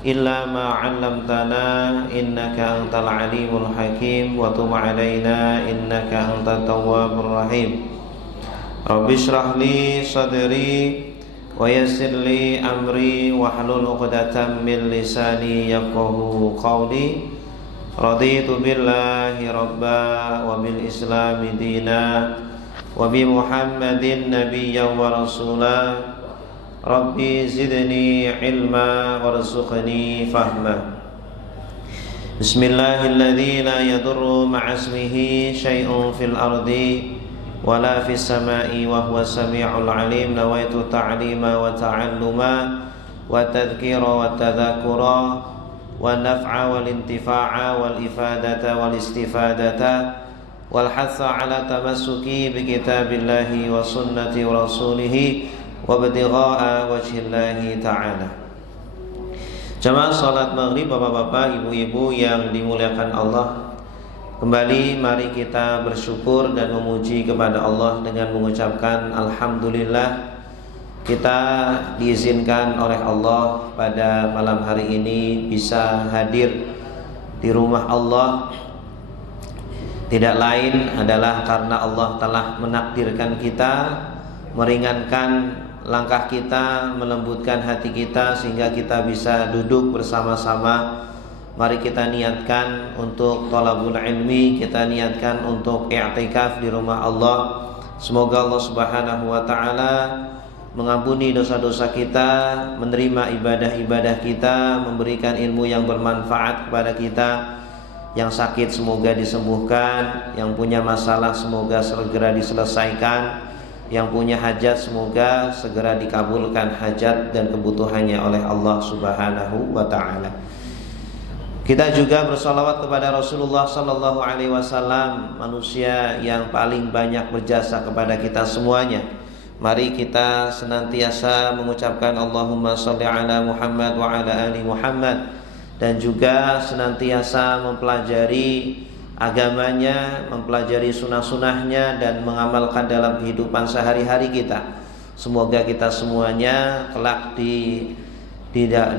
إلا ما علمتنا إنك أنت العليم الحكيم وتب علينا إنك أنت التواب الرحيم رب اشرح لي صدري ويسر لي أمري واحلل عقدة من لساني يفقهوا قولي رضيت بالله ربا وبالإسلام دينا وبمحمد نبيا ورسولا Rabbi zidni ilma warzuqni fahma. Bismillahilladzi la yadurru ma'asmihi syai'un fil ardi wala fis sama'i wa huwas sami'ul alim. Nawaitu ta'lima wa ta'alluma wa tadhkira wa tadhakura wa naf'a wal intifa'a wal ifadata wal istifadata wal hatha ala tamassuki bi kitabillahi wa sunnati rasulihi wabtigha'a wajhillahi ta'ala. Jamaah salat maghrib, bapak-bapak, ibu-ibu yang dimuliakan Allah, kembali mari kita bersyukur dan memuji kepada Allah dengan mengucapkan alhamdulillah. Kita diizinkan oleh Allah pada malam hari ini bisa hadir di rumah Allah. Tidak lain adalah karena Allah telah menakdirkan kita, meringankan langkah kita, melembutkan hati kita sehingga kita bisa duduk bersama-sama. Mari kita niatkan untuk thalabul ilmi, kita niatkan untuk i'tikaf di rumah Allah. Semoga Allah Subhanahu wa taala mengampuni dosa-dosa kita, menerima ibadah-ibadah kita, memberikan ilmu yang bermanfaat kepada kita. Yang sakit semoga disembuhkan, yang punya masalah semoga segera diselesaikan, yang punya hajat semoga segera dikabulkan hajat dan kebutuhannya oleh Allah Subhanahu wa taala. Kita juga bersalawat kepada Rasulullah sallallahu alaihi wasallam, manusia yang paling banyak berjasa kepada kita semuanya. Mari kita senantiasa mengucapkan Allahumma shalli ala Muhammad wa ala ali Muhammad, dan juga senantiasa mempelajari agamanya, mempelajari sunnah-sunnahnya dan mengamalkan dalam kehidupan sehari-hari kita. Semoga kita semuanya kelak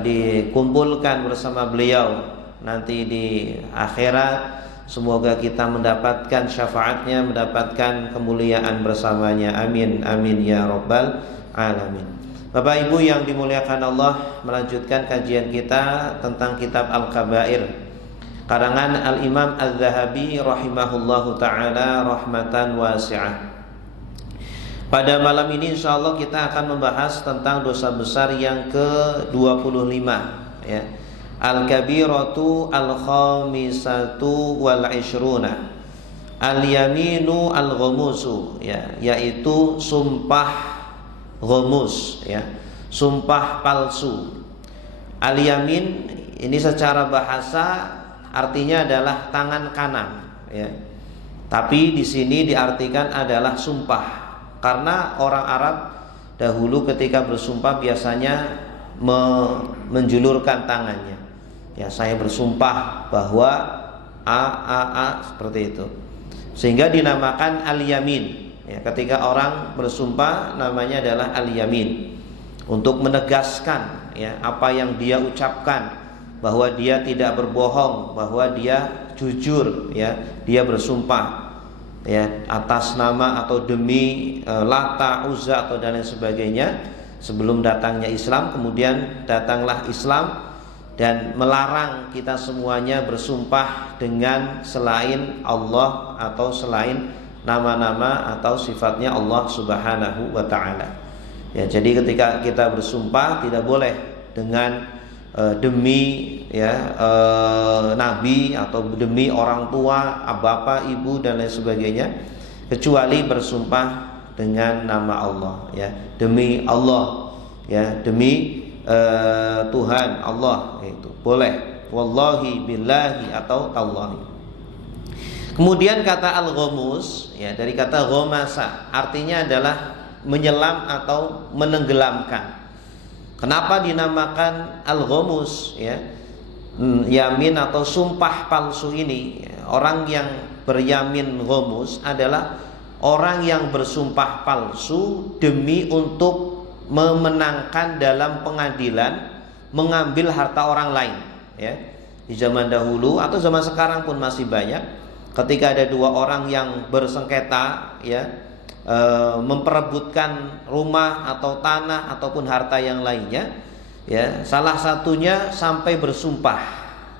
dikumpulkan bersama beliau nanti di akhirat. Semoga kita mendapatkan syafaatnya, mendapatkan kemuliaan bersamanya. Amin amin ya rabbal alamin. Bapak Ibu yang dimuliakan Allah, melanjutkan kajian kita tentang kitab Al-Kabair karangan Al-Imam Al-Zahabi rahimahullahu ta'ala rahmatan wasi'ah. Pada malam ini insyaallah kita akan membahas tentang dosa besar yang ke-25 ya. Al-Kabiratu Al-Khamisatu Wal-Ishruna Al-Yaminu Al-Ghamusu ya, yaitu sumpah ghamus ya, sumpah palsu. Al-Yamin ini secara bahasa artinya adalah tangan kanan ya. Tapi di sini diartikan adalah sumpah, karena orang Arab dahulu ketika bersumpah biasanya menjulurkan tangannya. Ya, saya bersumpah bahwa a seperti itu. Sehingga dinamakan al-yamin. Ya, ketika orang bersumpah namanya adalah al-yamin, untuk menegaskan ya apa yang dia ucapkan, bahwa dia tidak berbohong, bahwa dia jujur ya, dia bersumpah ya atas nama atau demi Lata, Uzza atau dan lain sebagainya. Sebelum datangnya Islam, kemudian datanglah Islam dan melarang kita semuanya bersumpah dengan selain Allah atau selain nama-nama atau sifatnya Allah Subhanahu wa taala. Ya, jadi ketika kita bersumpah tidak boleh dengan demi ya nabi atau demi orang tua, bapak, ibu dan lain sebagainya, kecuali bersumpah dengan nama Allah ya, demi Allah ya, demi Tuhan Allah, itu boleh, wallahi billahi atau tallahi. Kemudian kata al-ghamus ya, dari kata ghamasa, artinya adalah menyelam atau menenggelamkan. Kenapa dinamakan al-ghamus ya, yamin atau sumpah palsu ini? Orang yang beryamin ghamus adalah orang yang bersumpah palsu demi untuk memenangkan dalam pengadilan mengambil harta orang lain, ya. Di zaman dahulu atau zaman sekarang pun masih banyak ketika ada dua orang yang bersengketa, ya, memperebutkan rumah atau tanah ataupun harta yang lainnya, ya, salah satunya sampai bersumpah,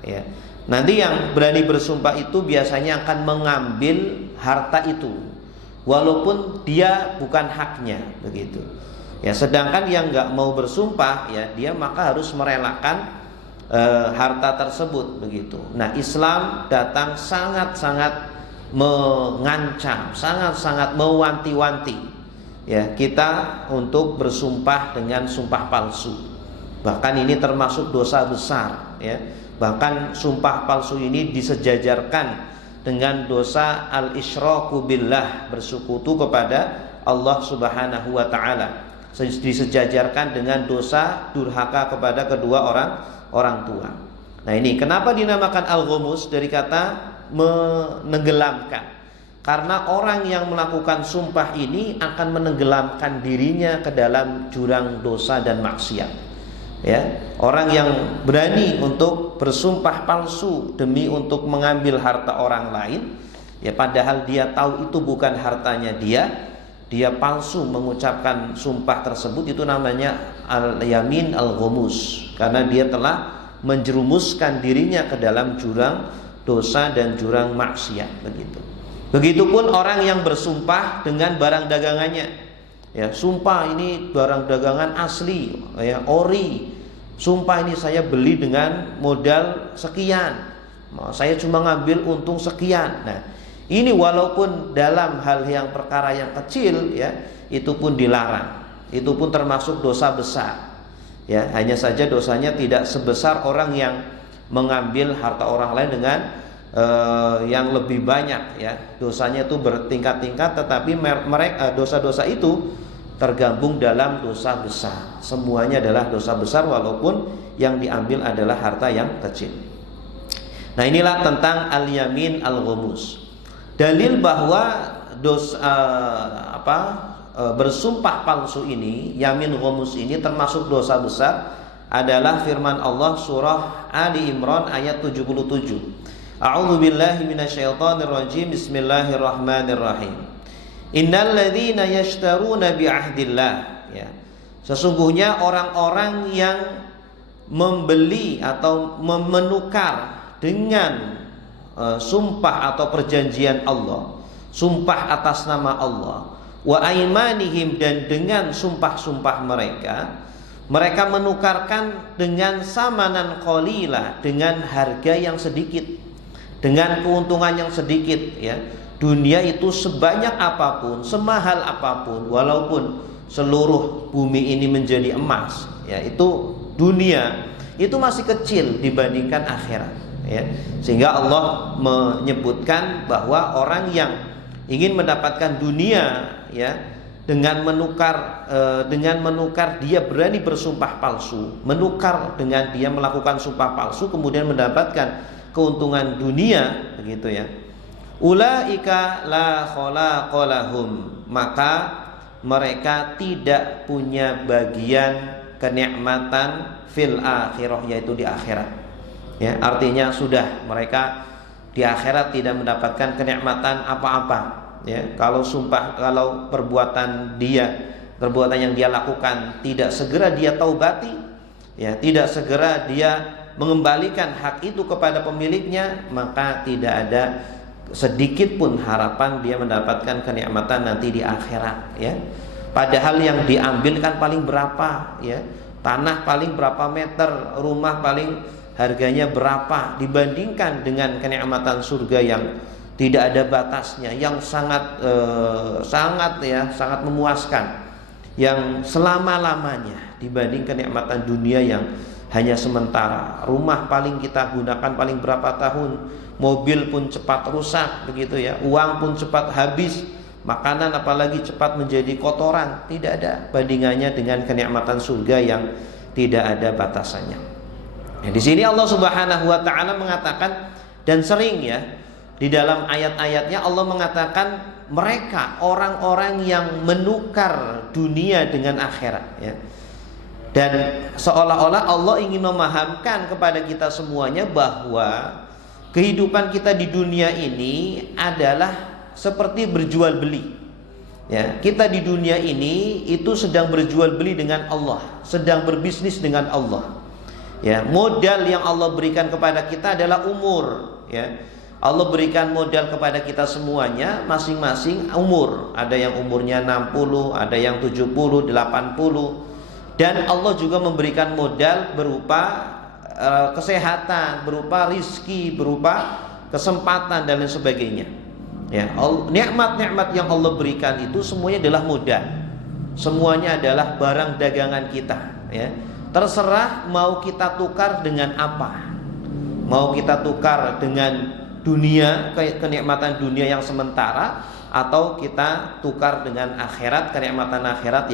ya. Nanti yang berani bersumpah itu biasanya akan mengambil harta itu walaupun dia bukan haknya, begitu. Ya, sedangkan yang nggak mau bersumpah, ya, dia maka harus merelakan harta tersebut, begitu. Nah, Islam datang sangat-sangat mengancam, sangat-sangat mewanti-wanti, ya, kita untuk bersumpah dengan sumpah palsu. Bahkan ini termasuk dosa besar, ya. Bahkan sumpah palsu ini disejajarkan dengan dosa al-isyraku billah, bersekutu kepada Allah Subhanahu wa taala. Disejajarkan dengan dosa durhaka kepada kedua orang tua. Nah, ini kenapa dinamakan al-ghumus, dari kata menenggelamkan. Karena orang yang melakukan sumpah ini akan menenggelamkan dirinya ke dalam jurang dosa dan maksiat. Ya, orang yang berani untuk bersumpah palsu demi untuk mengambil harta orang lain, ya, padahal dia tahu itu bukan hartanya dia palsu mengucapkan sumpah tersebut, itu namanya al-yamin al-ghumus, karena dia telah menjerumuskan dirinya ke dalam jurang dosa dan jurang maksiat, begitu. Begitupun orang yang bersumpah dengan barang dagangannya, ya, sumpah ini barang dagangan asli, ya, ori. Sumpah ini saya beli dengan modal sekian, saya cuma ngambil untung sekian. Nah, ini walaupun dalam hal yang perkara yang kecil, ya, itu pun dilarang. Itu pun termasuk dosa besar. Ya, hanya saja dosanya tidak sebesar orang yang mengambil harta orang lain dengan yang lebih banyak, ya. Dosanya itu bertingkat-tingkat, tetapi mereka dosa-dosa itu tergabung dalam dosa besar. Semuanya adalah dosa besar walaupun yang diambil adalah harta yang kecil. Nah, inilah tentang al-yamin al-ghumus. Dalil bahwa bersumpah palsu ini, yamin ghumus ini termasuk dosa besar adalah firman Allah surah Ali Imran ayat 77. A'udzu billahi minasyaitonir rajim. Bismillahirrahmanirrahim. Innal ladzina yashtaruna bi'ahdillah, ya. Sesungguhnya orang-orang yang membeli atau menukar dengan sumpah atau perjanjian Allah, sumpah atas nama Allah, wa aimanihim, dan dengan sumpah-sumpah mereka menukarkan dengan samanan qalila, dengan harga yang sedikit, dengan keuntungan yang sedikit, ya. Dunia itu sebanyak apapun, semahal apapun, walaupun seluruh bumi ini menjadi emas, ya, itu dunia itu masih kecil dibandingkan akhirat, ya. Sehingga Allah menyebutkan bahwa orang yang ingin mendapatkan dunia, ya, dengan menukar dia berani bersumpah palsu, menukar dengan dia melakukan sumpah palsu kemudian mendapatkan keuntungan dunia, begitu, ya. Ulaika la khalaqa lahum, maka mereka tidak punya bagian kenikmatan fil akhirah, yaitu di akhirat, ya. Artinya sudah mereka di akhirat tidak mendapatkan kenikmatan apa-apa, ya. Kalau perbuatan yang dia lakukan tidak segera dia taubati, ya, tidak segera dia mengembalikan hak itu kepada pemiliknya, maka tidak ada sedikit pun harapan dia mendapatkan kenikmatan nanti di akhirat, ya. Padahal yang diambil kan paling berapa, ya, tanah paling berapa meter, rumah paling harganya berapa, dibandingkan dengan kenikmatan surga yang tidak ada batasnya, yang sangat memuaskan, yang selama-lamanya, dibanding kenikmatan dunia yang hanya sementara. Rumah paling kita gunakan paling berapa tahun, mobil pun cepat rusak, begitu, ya, uang pun cepat habis, makanan apalagi cepat menjadi kotoran. Tidak ada bandingannya dengan kenikmatan surga yang tidak ada batasannya. Nah, di sini Allah Subhanahu wa taala mengatakan, dan sering, ya, di dalam ayat-ayatnya Allah mengatakan mereka orang-orang yang menukar dunia dengan akhirat, ya. Dan seolah-olah Allah ingin memahamkan kepada kita semuanya bahwa kehidupan kita di dunia ini adalah seperti berjual beli. Ya, kita di dunia ini itu sedang berjual beli dengan Allah, sedang berbisnis dengan Allah. Ya, modal yang Allah berikan kepada kita adalah umur. Ya, Allah berikan modal kepada kita semuanya masing-masing umur. Ada yang umurnya 60, ada yang 70, 80. Dan Allah juga memberikan modal berupa kesehatan, berupa rizki, berupa kesempatan dan lain sebagainya. Ya, nikmat-nikmat yang Allah berikan itu semuanya adalah modal. Semuanya adalah barang dagangan kita. Ya, terserah mau kita tukar dengan apa. Mau kita tukar dengan dunia, kenikmatan dunia yang sementara, atau kita tukar dengan akhirat, kenikmatan akhirat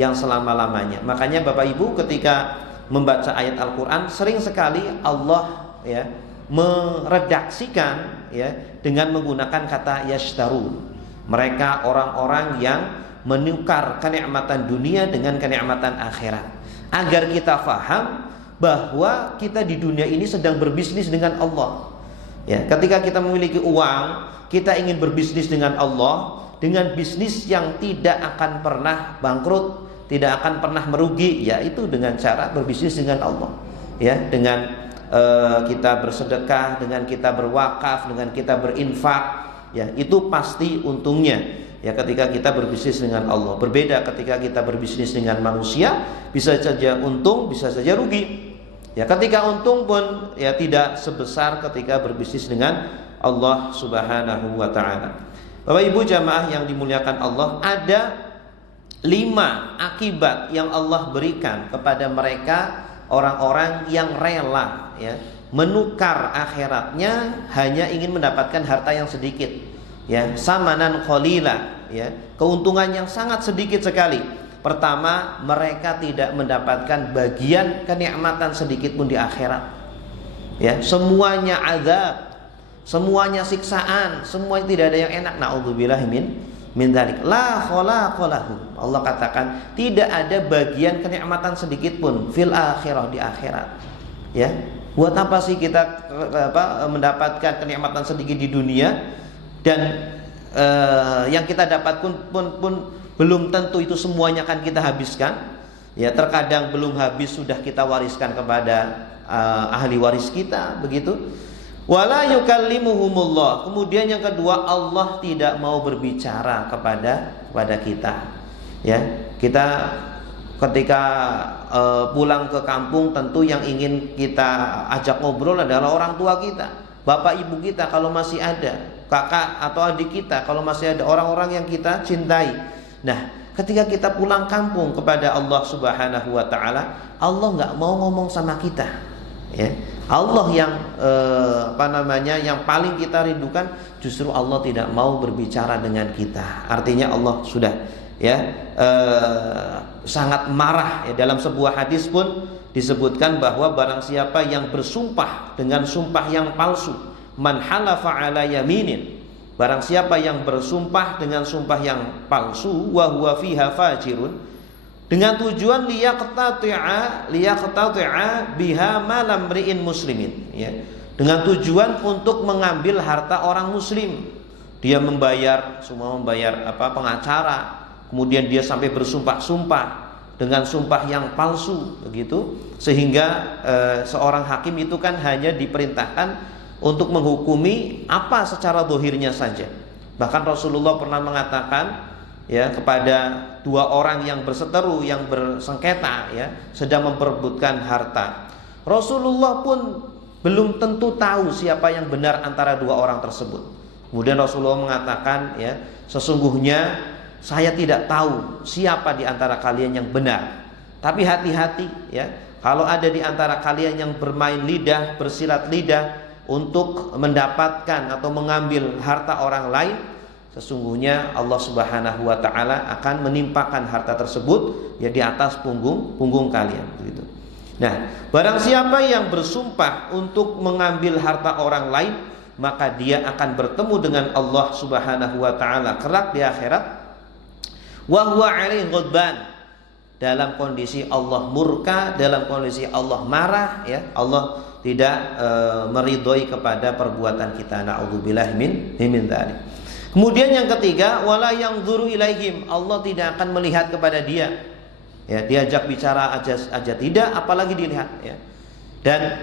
yang selama-lamanya. Makanya Bapak Ibu ketika membaca ayat Al-Quran sering sekali Allah ya meredaksikan ya dengan menggunakan kata yashtarun. Mereka orang-orang yang menukar kenikmatan dunia dengan kenikmatan akhirat, agar kita faham bahwa kita di dunia ini sedang berbisnis dengan Allah. Ya, ketika kita memiliki uang, kita ingin berbisnis dengan Allah, dengan bisnis yang tidak akan pernah bangkrut, tidak akan pernah merugi, yaitu dengan cara berbisnis dengan Allah. Ya, dengan kita bersedekah, dengan kita berwakaf, dengan kita berinfak, ya itu pasti untungnya. Ya, ketika kita berbisnis dengan Allah. Berbeda ketika kita berbisnis dengan manusia, bisa saja untung, bisa saja rugi. Ya, ketika untung pun ya tidak sebesar ketika berbisnis dengan Allah Subhanahu wa taala. Bapak Ibu jamaah yang dimuliakan Allah, ada 5 akibat yang Allah berikan kepada mereka orang-orang yang rela ya menukar akhiratnya hanya ingin mendapatkan harta yang sedikit, ya, samanan qalila, ya, keuntungan yang sangat sedikit sekali. Pertama, mereka tidak mendapatkan bagian kenikmatan sedikit pun di akhirat. Ya, semuanya azab, semuanya siksaan, semuanya tidak ada yang enak. Na'udzubillahi min dzalik. La khalaqa lahum. Allah katakan tidak ada bagian kenikmatan sedikit pun fil akhirah, di akhirat. Ya, buat apa sih kita mendapatkan kenikmatan sedikit di dunia, dan yang kita dapat pun belum tentu itu semuanya akan kita habiskan. Ya, terkadang belum habis sudah kita wariskan kepada ahli waris kita, begitu. Wala yukallimuhumullah. Kemudian yang kedua, Allah tidak mau berbicara kepada kita. Ya, kita ketika pulang ke kampung, tentu yang ingin kita ajak ngobrol adalah orang tua kita, bapak ibu kita kalau masih ada, kakak atau adik kita kalau masih ada, orang-orang yang kita cintai. Nah, ketika kita pulang kampung kepada Allah Subhanahu wa taala, Allah nggak mau ngomong sama kita. Ya, Allah yang yang paling kita rindukan, justru Allah tidak mau berbicara dengan kita. Artinya Allah sudah sangat marah. Ya, dalam sebuah hadis pun disebutkan bahwa barang siapa yang bersumpah dengan sumpah yang palsu, man halafa ala yaminin, barang siapa yang bersumpah dengan sumpah yang palsu, wa huwa fiha fajirun, dengan tujuan liyaqtati'a biha malam ri'in muslimin, ya, dengan tujuan untuk mengambil harta orang muslim. Dia membayar pengacara, kemudian dia sampai bersumpah-sumpah dengan sumpah yang palsu, begitu, sehingga seorang hakim itu kan hanya diperintahkan untuk menghukumi apa secara zahirnya saja. Bahkan Rasulullah pernah mengatakan ya kepada 2 orang yang berseteru, yang bersengketa, ya, sedang memperebutkan harta. Rasulullah pun belum tentu tahu siapa yang benar antara 2 orang tersebut. Kemudian Rasulullah mengatakan, ya, sesungguhnya saya tidak tahu siapa di antara kalian yang benar. Tapi hati-hati, ya, kalau ada di antara kalian yang bermain lidah, bersilat lidah untuk mendapatkan atau mengambil harta orang lain, sesungguhnya Allah Subhanahu wa taala akan menimpakan harta tersebut ya di atas punggung kalian, begitu. Nah, barang siapa yang bersumpah untuk mengambil harta orang lain, maka dia akan bertemu dengan Allah Subhanahu wa taala kelak di akhirat, wa huwa alaihi ghadban, dalam kondisi Allah murka, dalam kondisi Allah marah, ya. Allah tidak meridhoi kepada perbuatan kita. Na'udzubillah min dzalik. Kemudian yang ketiga, wala yanzuru ilaihim, Allah tidak akan melihat kepada dia. Ya, diajak bicara aja tidak, apalagi dilihat, ya. Dan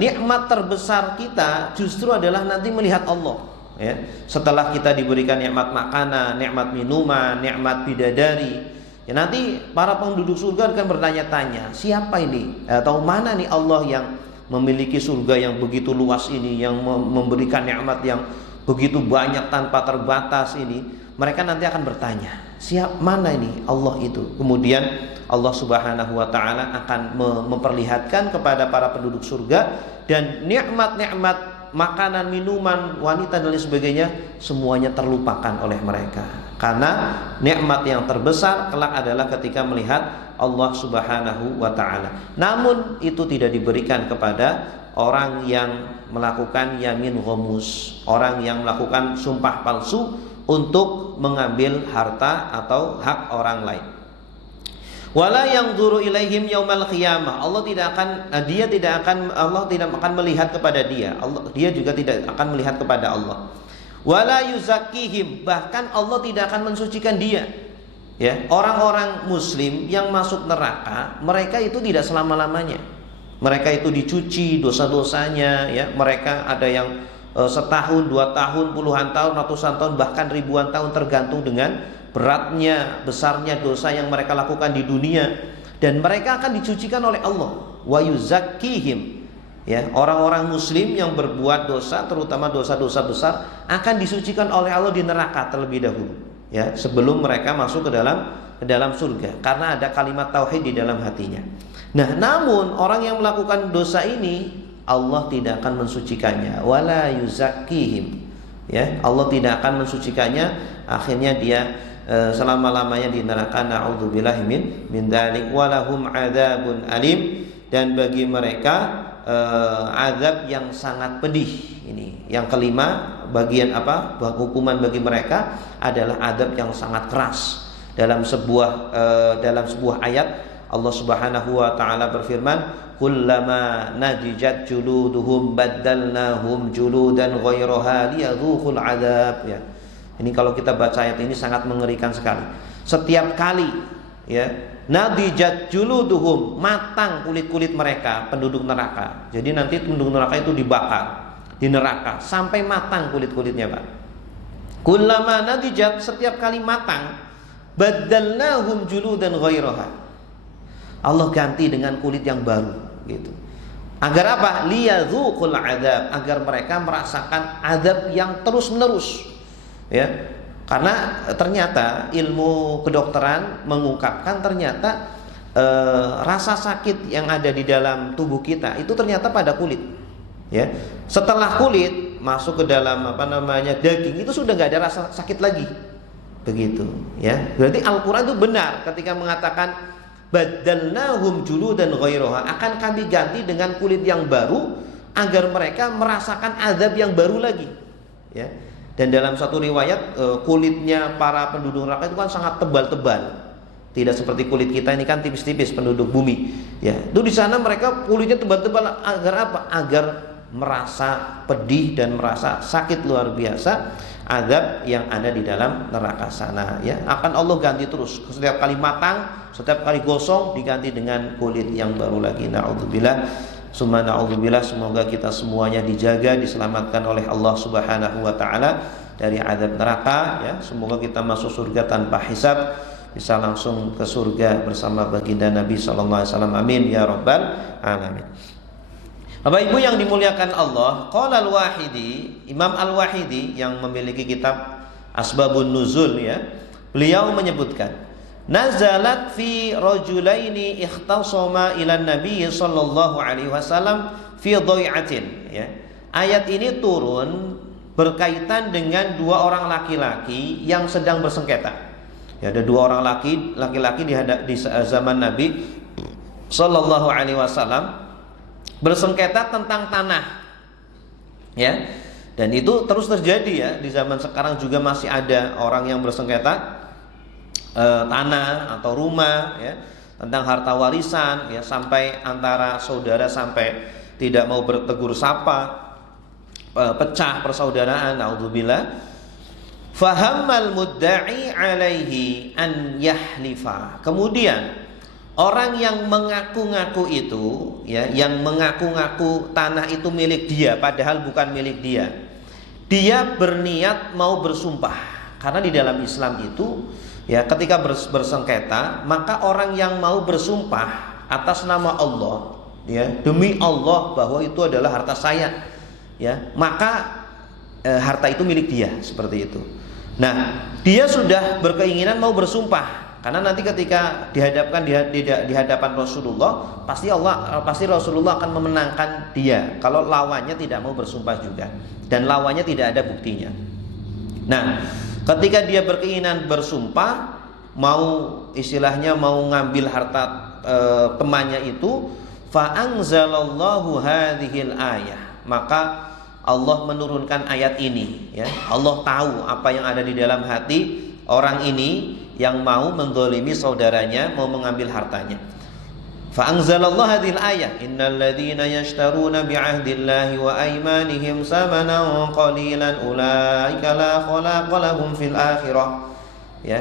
nikmat terbesar kita justru adalah nanti melihat Allah, ya. Setelah kita diberikan nikmat makanan, nikmat minuman, nikmat bidadari, ya, nanti para penduduk surga akan bertanya-tanya, siapa ini? Atau mana nih Allah yang memiliki surga yang begitu luas ini, yang memberikan nikmat yang begitu banyak tanpa terbatas ini? Mereka nanti akan bertanya, mana ini Allah itu? Kemudian Allah Subhanahu wa taala akan memperlihatkan kepada para penduduk surga, dan nikmat-nikmat makanan, minuman, wanita dan lain sebagainya semuanya terlupakan oleh mereka. Karena nikmat yang terbesar kelak adalah ketika melihat Allah Subhanahu wa taala. Namun itu tidak diberikan kepada orang yang melakukan yamin ghamus, orang yang melakukan sumpah palsu untuk mengambil harta atau hak orang lain. Wala yanzuru ilaihim yaumal qiyamah, Allah tidak akan melihat kepada dia. Dia juga tidak akan melihat kepada Allah. Wala yuzakkihim, bahkan Allah tidak akan mensucikan dia. Ya, orang-orang muslim yang masuk neraka, mereka itu tidak selama-lamanya. Mereka itu dicuci dosa-dosanya, ya. Mereka ada yang setahun, 2 tahun, puluhan tahun, ratusan tahun, bahkan ribuan tahun, tergantung dengan beratnya, besarnya dosa yang mereka lakukan di dunia. Dan mereka akan dicucikan oleh Allah. Wa yuzakkihim, ya, orang-orang muslim yang berbuat dosa, terutama dosa-dosa besar, akan disucikan oleh Allah di neraka terlebih dahulu, ya, sebelum mereka masuk ke dalam surga, karena ada kalimat tauhid di dalam hatinya. Nah, namun orang yang melakukan dosa ini Allah tidak akan mensucikannya. Wala yuzakkihim, ya, Allah tidak akan mensucikannya. Akhirnya dia selama-lamanya di neraka. Na'udzubillahi min dzalik. Walahum adzabun alim, dan bagi mereka azab yang sangat pedih. Ini yang kelima, bagian apa? Hukuman bagi mereka adalah azab yang sangat keras. Dalam sebuah ayat Allah Subhanahu wa taala berfirman, kullama nadijat juluduhum baddalnahum juludan ghairaha liyadzuqul adzab, ya. Ini kalau kita baca ayat ini sangat mengerikan sekali. Setiap kali, ya, nadijat juluduhum, matang kulit-kulit mereka, penduduk neraka. Jadi nanti penduduk neraka itu dibakar di neraka sampai matang kulit-kulitnya, Pak. Kullama nadijat, setiap kali matang, baddalnahum juludan ghairaha, Allah ganti dengan kulit yang baru, gitu. Agar apa? Liyadzuqul adzab, agar mereka merasakan azab yang terus-menerus, ya. Karena ternyata ilmu kedokteran mengungkapkan ternyata rasa sakit yang ada di dalam tubuh kita itu ternyata pada kulit, ya. Setelah kulit masuk ke dalam daging, itu sudah nggak ada rasa sakit lagi, begitu, ya. Berarti Al-Quran itu benar ketika mengatakan baddalnahum juludan ghairaha, akan kami ganti dengan kulit yang baru agar mereka merasakan azab yang baru lagi, ya. Dan dalam satu riwayat kulitnya para penduduk neraka itu kan sangat tebal-tebal, tidak seperti kulit kita ini kan tipis-tipis penduduk bumi, ya. Itu di sana mereka kulitnya tebal-tebal agar apa? Agar merasa pedih dan merasa sakit luar biasa azab yang ada di dalam neraka sana, ya. Akan Allah ganti terus, setiap kali matang, setiap kali gosong diganti dengan kulit yang baru lagi. Na'udzubillah, summa na'udzubillah. Semoga kita semuanya dijaga, diselamatkan oleh Allah Subhanahu wa taala dari azab neraka, ya. Semoga kita masuk surga tanpa hisab, bisa langsung ke surga bersama baginda Nabi sallallahu alaihi wasallam. Amin ya rabbal alamin. Bapak Ibu yang dimuliakan Allah, qala Al-Wahidi, Imam Al-Wahidi yang memiliki kitab Asbabun Nuzul, ya. Beliau menyebutkan, nazalat fi rajulaini ikhtasama ila Nabi sallallahu alaihi wasallam fi dhai'atin, ya. Ayat ini turun berkaitan dengan dua orang laki-laki yang sedang bersengketa. Ya, ada dua orang laki-laki di zaman Nabi sallallahu alaihi wasallam bersengketa tentang tanah, ya. Dan itu terus terjadi, ya. Di zaman sekarang juga masih ada orang yang bersengketa tanah atau rumah, ya. tentang harta warisan, ya, sampai antara saudara sampai tidak mau bertegur sapa, pecah persaudaraan, naudzubillah. Fahammal mudda'i alaihi an yahlifa. Kemudian orang yang mengaku-ngaku itu, ya, yang mengaku-ngaku tanah itu milik dia padahal bukan milik dia, dia berniat mau bersumpah. Karena di dalam Islam itu, ya, ketika bersengketa, maka orang yang mau bersumpah atas nama Allah, ya, demi Allah bahwa itu adalah harta saya, ya, maka harta itu milik dia, seperti itu. Nah, dia sudah berkeinginan mau bersumpah, karena nanti ketika dihadapkan di hadapan Rasulullah, pasti Rasulullah akan memenangkan dia kalau lawannya tidak mau bersumpah juga, dan lawannya tidak ada buktinya. Nah, ketika dia berkeinginan bersumpah, mau istilahnya mau ngambil harta temannya itu, fa anzalallahu hadhil ayah, maka Allah menurunkan ayat ini, ya. Allah tahu apa yang ada di dalam hati orang ini yang mau menzalimi saudaranya, mau mengambil hartanya. Fa anzalallahu hadhil ayah, innal ladzina yashtaruna bi'ahdillahi wa aymanihim samanan qalilan ulaika la khalaqa lahum fil akhirah. Ya.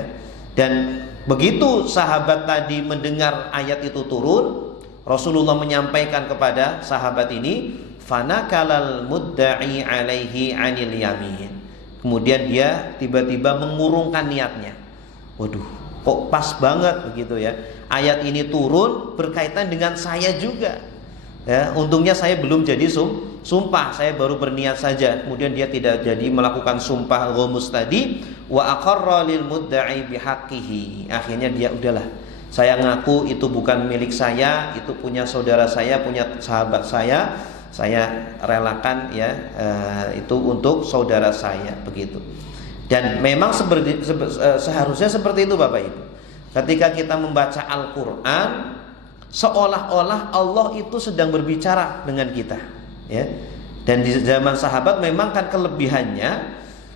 Dan begitu sahabat tadi mendengar ayat itu turun, Rasulullah menyampaikan kepada sahabat ini, fanakalal mudda'i alaihi anil yamin. Kemudian dia tiba-tiba mengurungkan niatnya. Waduh, kok pas banget begitu, ya. Ayat ini turun berkaitan dengan saya juga. Ya, untungnya saya belum jadi sumpah, saya baru berniat saja. Kemudian dia tidak jadi melakukan sumpah ghamus tadi, wa aqarra lil mudda'i bihaqqihi. Akhirnya dia udahlah, saya ngaku itu bukan milik saya, itu punya saudara saya, punya sahabat saya relakan, ya, itu untuk saudara saya, begitu. Dan memang seharusnya seperti itu, Bapak Ibu. Ketika kita membaca Al-Quran, seolah-olah Allah itu sedang berbicara dengan kita, ya. Dan di zaman sahabat memang kan kelebihannya,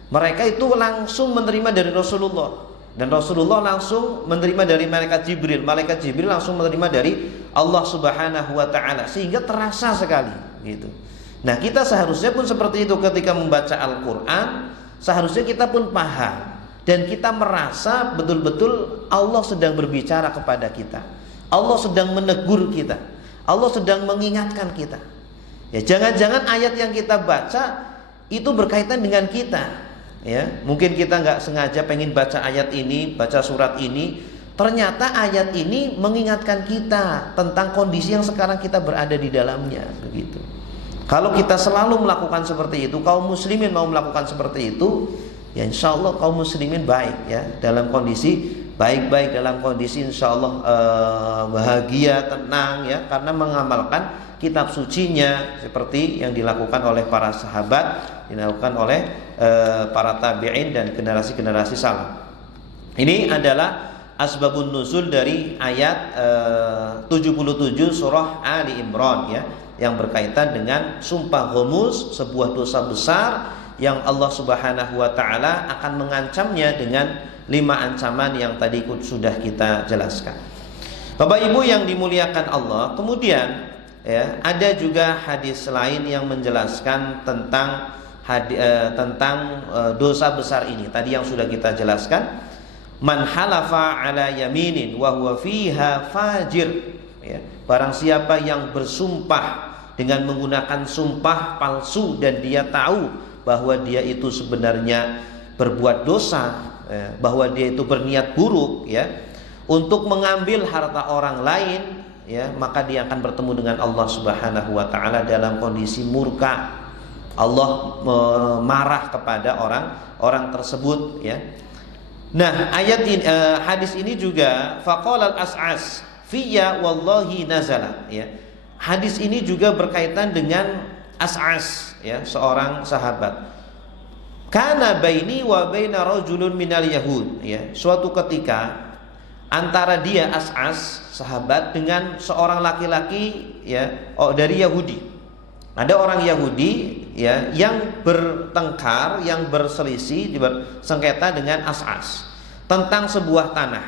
mereka itu langsung menerima dari Rasulullah, dan Rasulullah langsung menerima dari malaikat Jibril langsung menerima dari Allah Subhanahu wa ta'ala, sehingga terasa sekali, gitu. Nah, kita seharusnya pun seperti itu. Ketika membaca Al-Quran, seharusnya kita pun paham dan kita merasa betul-betul Allah sedang berbicara kepada kita, Allah sedang menegur kita, Allah sedang mengingatkan kita. Ya, jangan-jangan ayat yang kita baca itu berkaitan dengan kita, ya. Mungkin kita nggak sengaja pengen baca ayat ini, baca surat ini, ternyata ayat ini mengingatkan kita tentang kondisi yang sekarang kita berada di dalamnya, begitu. Kalau kita selalu melakukan seperti itu, kaum muslimin mau melakukan seperti itu, ya insya Allah kaum muslimin baik, ya, dalam kondisi baik-baik, dalam kondisi insya Allah bahagia, tenang, ya, karena mengamalkan kitab sucinya seperti yang dilakukan oleh para sahabat, dilakukan oleh para tabi'in dan generasi-generasi salaf. Ini adalah asbabun nuzul dari ayat 77 surah Ali Imran, ya, yang berkaitan dengan sumpah ghamus, sebuah dosa besar yang Allah Subhanahu wa ta'ala akan mengancamnya dengan 5 ancaman yang tadi sudah kita jelaskan. Bapak Ibu yang dimuliakan Allah, kemudian, ya, ada juga hadis lain yang menjelaskan tentang dosa besar ini. Tadi yang sudah kita jelaskan, man halafa ala yaminin wa huwa fiha fajir, ya, barang siapa yang bersumpah dengan menggunakan sumpah palsu dan dia tahu bahwa dia itu sebenarnya berbuat dosa, ya, bahwa dia itu berniat buruk, ya, untuk mengambil harta orang lain, ya, maka dia akan bertemu dengan Allah Subhanahu wa ta'ala dalam kondisi murka. Allah marah kepada orang tersebut, ya. Nah, ayat ini, hadis ini juga faqala al-as'as fiyya wallahi nazala, ya. Hadis ini juga berkaitan dengan As'as, ya, seorang sahabat. Kana baini wa baina rajulun minal yahud, ya. Suatu ketika antara dia As'as sahabat dengan seorang laki-laki, ya, dari Yahudi. Ada orang Yahudi, ya, yang bertengkar, yang berselisih, bersengketa dengan As'as tentang sebuah tanah.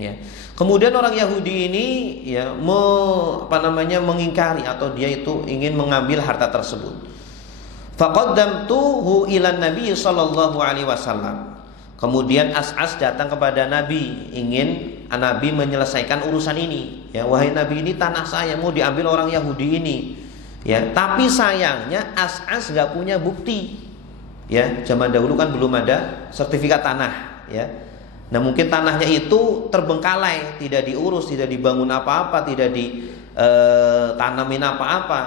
Ya. Kemudian orang Yahudi ini ya mengingkari atau dia itu ingin mengambil harta tersebut. Faqaddamtuhu ila Nabi sallallahu alaihi wasallam. Kemudian As'as datang kepada Nabi, ingin Nabi menyelesaikan urusan ini. Ya, wahai Nabi, ini tanah saya mau diambil orang Yahudi ini. Ya, tapi sayangnya As'as nggak punya bukti. Ya, zaman dahulu kan belum ada sertifikat tanah. Ya, nah mungkin tanahnya itu terbengkalai, tidak diurus, tidak dibangun apa-apa, tidak ditanamin apa-apa,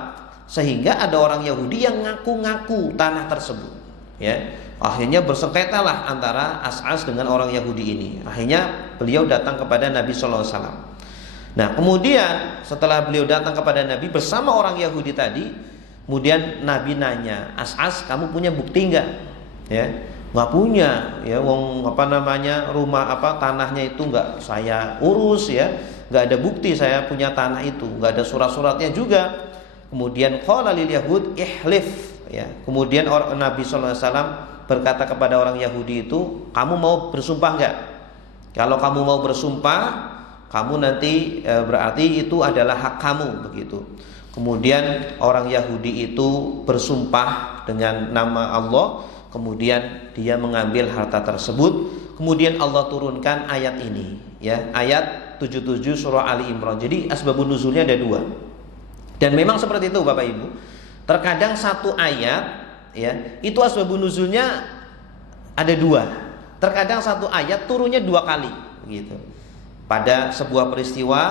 sehingga ada orang Yahudi yang ngaku-ngaku tanah tersebut. Ya, akhirnya bersengketalah antara As'as dengan orang Yahudi ini. Akhirnya beliau datang kepada Nabi Sallallahu Alaihi Wasallam. Nah, kemudian setelah beliau datang kepada Nabi bersama orang Yahudi tadi, kemudian Nabi nanya, As'as, kamu punya bukti enggak? Ya, nggak punya. Ya, rumah tanahnya itu nggak saya urus, ya, nggak ada bukti saya punya tanah itu, nggak ada surat-suratnya juga. Kemudian qala lil yahud ihlif, ya. Kemudian Nabi Sallallahu Alaihi Wasallam berkata kepada orang Yahudi itu, kamu mau bersumpah enggak? Kalau kamu mau bersumpah, kamu nanti berarti itu adalah hak kamu, begitu. Kemudian orang Yahudi itu bersumpah dengan nama Allah, kemudian dia mengambil harta tersebut. Kemudian Allah turunkan ayat ini, ya, ayat 77 surah Ali Imran. Jadi asbabun nuzulnya ada dua. Dan memang seperti itu Bapak Ibu. Terkadang satu ayat, ya, itu asbabun nuzulnya ada dua. Terkadang satu ayat turunnya dua kali, begitu. Pada sebuah peristiwa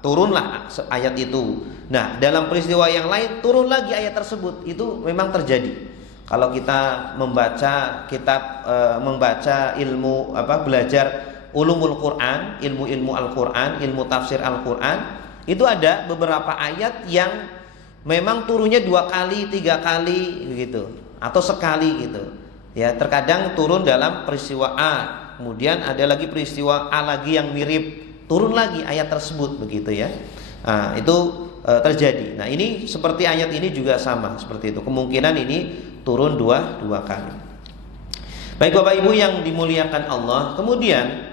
turunlah ayat itu. Nah, dalam peristiwa yang lain turun lagi ayat tersebut. Itu memang terjadi. Kalau kita membaca kitab, membaca ilmu belajar ulumul Quran, ilmu Al-Quran, ilmu tafsir Al-Quran, itu ada beberapa ayat yang memang turunnya dua kali, tiga kali, begitu, atau sekali, gitu. Ya, terkadang turun dalam peristiwa A, kemudian ada lagi peristiwa A lagi yang mirip, turun lagi ayat tersebut, begitu ya. Nah, itu terjadi. Nah, ini seperti ayat ini juga sama seperti itu. Kemungkinan ini turun dua kali. Baik Bapak Ibu yang dimuliakan Allah, kemudian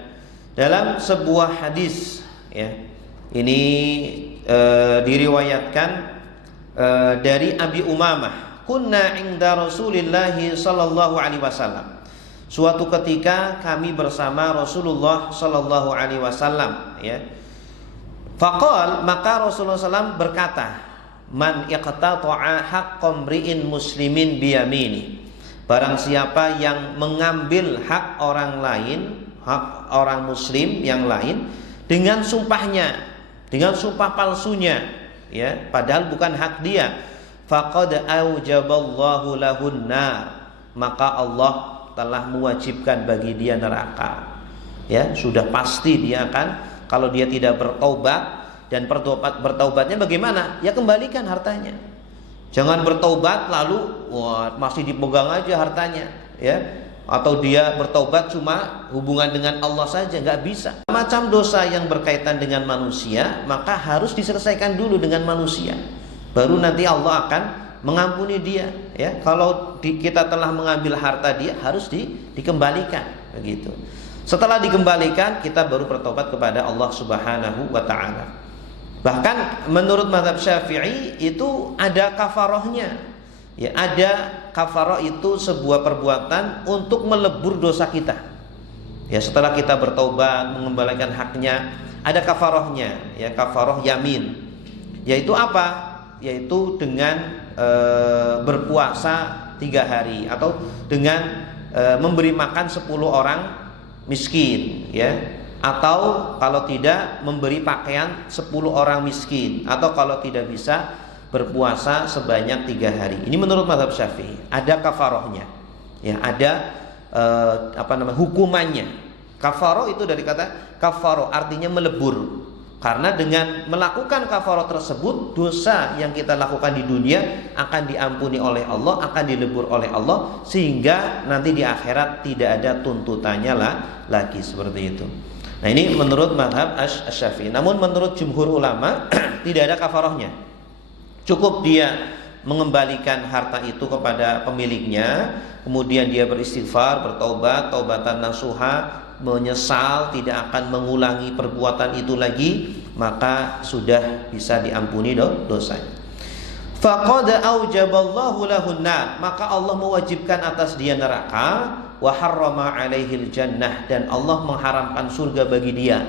dalam sebuah hadis, ya, ini diriwayatkan dari Abi Umamah, kunna inda Rasulillah sallallahu alaihi wasallam. Suatu ketika kami bersama Rasulullah sallallahu alaihi wasallam, ya. Faqal, maka Rasulullah SAW berkata, man iqtata'a haqqam ri'in muslimin biyamini. Barang siapa yang mengambil hak orang lain, hak orang muslim yang lain dengan sumpahnya, dengan sumpah palsunya, ya, padahal bukan hak dia, faqad aujaballahu lahun nar, maka Allah telah mewajibkan bagi dia neraka. Ya, sudah pasti dia akan, kalau dia tidak bertaubat, dan bertaubatnya bagaimana? Ya, kembalikan hartanya. Jangan bertaubat lalu masih dipegang aja hartanya, ya. Atau dia bertaubat cuma hubungan dengan Allah saja, nggak bisa. Macam dosa yang berkaitan dengan manusia, maka harus diselesaikan dulu dengan manusia, baru nanti Allah akan mengampuni dia, ya. Kalau kita telah mengambil harta dia, harus dikembalikan, begitu. Setelah dikembalikan, kita baru bertobat kepada Allah Subhanahu wa ta'ala. Bahkan menurut mazhab Syafi'i itu ada kafarohnya. Ya, ada kafaroh itu sebuah perbuatan untuk melebur dosa kita. Ya, setelah kita bertobat mengembalikan haknya, ada kafarohnya, ya, kafaroh yamin. Yaitu apa? Yaitu dengan berpuasa 3 hari atau dengan memberi makan 10 orang miskin, ya, atau kalau tidak memberi pakaian 10 orang miskin, atau kalau tidak bisa berpuasa sebanyak 3 hari. Ini menurut mazhab Syafi'i ada kafarohnya, ya, ada hukumannya. Kafaroh itu dari kata kafaroh, artinya melebur. Karena dengan melakukan kafaroh tersebut, dosa yang kita lakukan di dunia akan diampuni oleh Allah, akan dilebur oleh Allah, sehingga nanti di akhirat tidak ada tuntutannya lagi, seperti itu. Nah, ini menurut mazhab Asy-Syafi'i. Namun menurut jumhur ulama tidak ada kafarohnya. Cukup dia mengembalikan harta itu kepada pemiliknya, kemudian dia beristighfar, bertaubat, taubatan nasuha, menyesal, tidak akan mengulangi perbuatan itu lagi, maka sudah bisa diampuni dosanya. Faqad aujaballahu lahun nar, maka Allah mewajibkan atas dia neraka, wa harrama alaihil jannah, dan Allah mengharamkan surga bagi dia.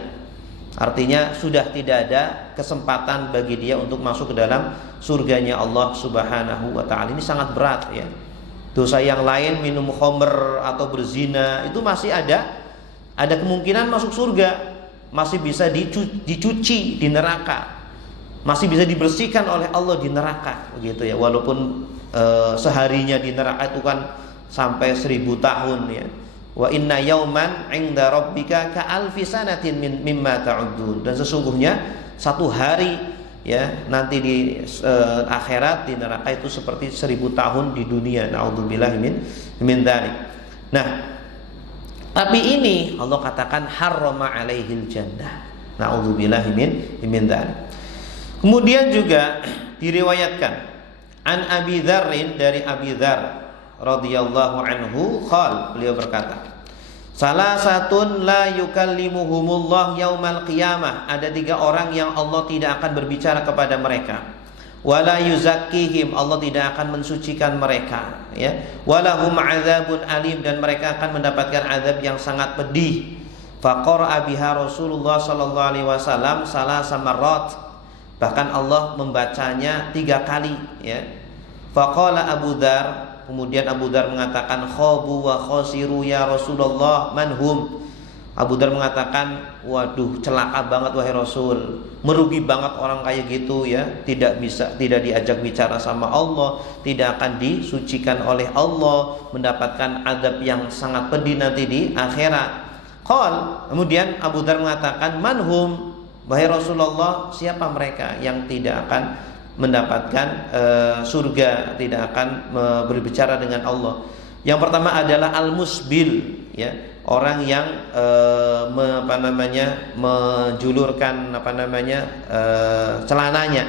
Artinya sudah tidak ada kesempatan bagi dia untuk masuk ke dalam surganya Allah Subhanahu wa taala. Ini sangat berat ya. Dosa yang lain, minum khamr atau berzina, itu masih ada kemungkinan masuk surga, masih bisa dicuci di neraka, masih bisa dibersihkan oleh Allah di neraka, begitu ya. Walaupun seharinya di neraka itu kan sampai 1000 tahun ya. Wa inna yauman 'inda rabbika ka'alfi sanatin mimma ta'uddun. Dan sesungguhnya satu hari ya nanti di akhirat di neraka itu seperti 1000 tahun di dunia. Na'udzubillah min dzalik. Nah, tapi ini Allah katakan harrama alaihil jannah. Na'udzubillah min dzalik. Kemudian juga diriwayatkan an Abi Dzarrin, dari Abi Dzar radhiyallahu anhu, beliau berkata, salasatun la yukallimuhumullah yaumal qiyamah, ada 3 orang yang Allah tidak akan berbicara kepada mereka, wala yuzakkihim, Allah tidak akan mensucikan mereka ya, walahum adzabun alim, dan mereka akan mendapatkan azab yang sangat pedih. Faqara biha Rasulullah sallallahu alaihi wasallam salasa marrat, bahkan Allah membacanya 3 kali ya. Faqala Abu Dzar, kemudian Abu Dzar mengatakan, khabu wa khasiru ya Rasulullah manhum. Abu Dzar mengatakan, waduh celaka banget wahai Rasul, merugi banget orang kayak gitu ya, tidak diajak bicara sama Allah, tidak akan disucikan oleh Allah, mendapatkan azab yang sangat pedih nanti di akhirat. Kemudian Abu Dzar mengatakan, manhum, wahai Rasulullah, siapa mereka yang tidak akan mendapatkan surga, tidak akan berbicara dengan Allah? Yang pertama adalah al-musbil ya, orang yang menjulurkan celananya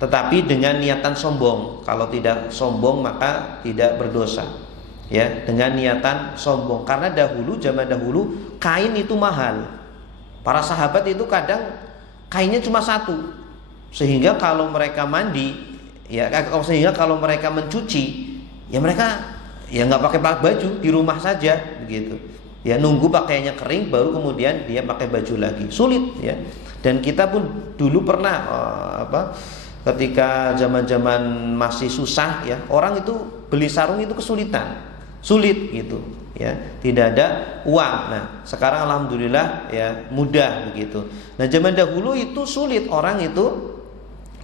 tetapi dengan niatan sombong. Kalau tidak sombong maka tidak berdosa ya, dengan niatan sombong. Karena zaman dahulu kain itu mahal. Para sahabat itu kadang kainnya cuma 1, sehingga kalau mereka mandi ya, sehingga kalau mereka mencuci ya, mereka ya nggak pakai baju, di rumah saja begitu ya, nunggu pakaiannya kering baru kemudian dia pakai baju lagi. Sulit ya. Dan kita pun dulu pernah ketika zaman-zaman masih susah ya, orang itu beli sarung itu kesulitan, sulit gitu ya, tidak ada uang. Nah, sekarang alhamdulillah ya mudah begitu. Nah, zaman dahulu itu sulit orang itu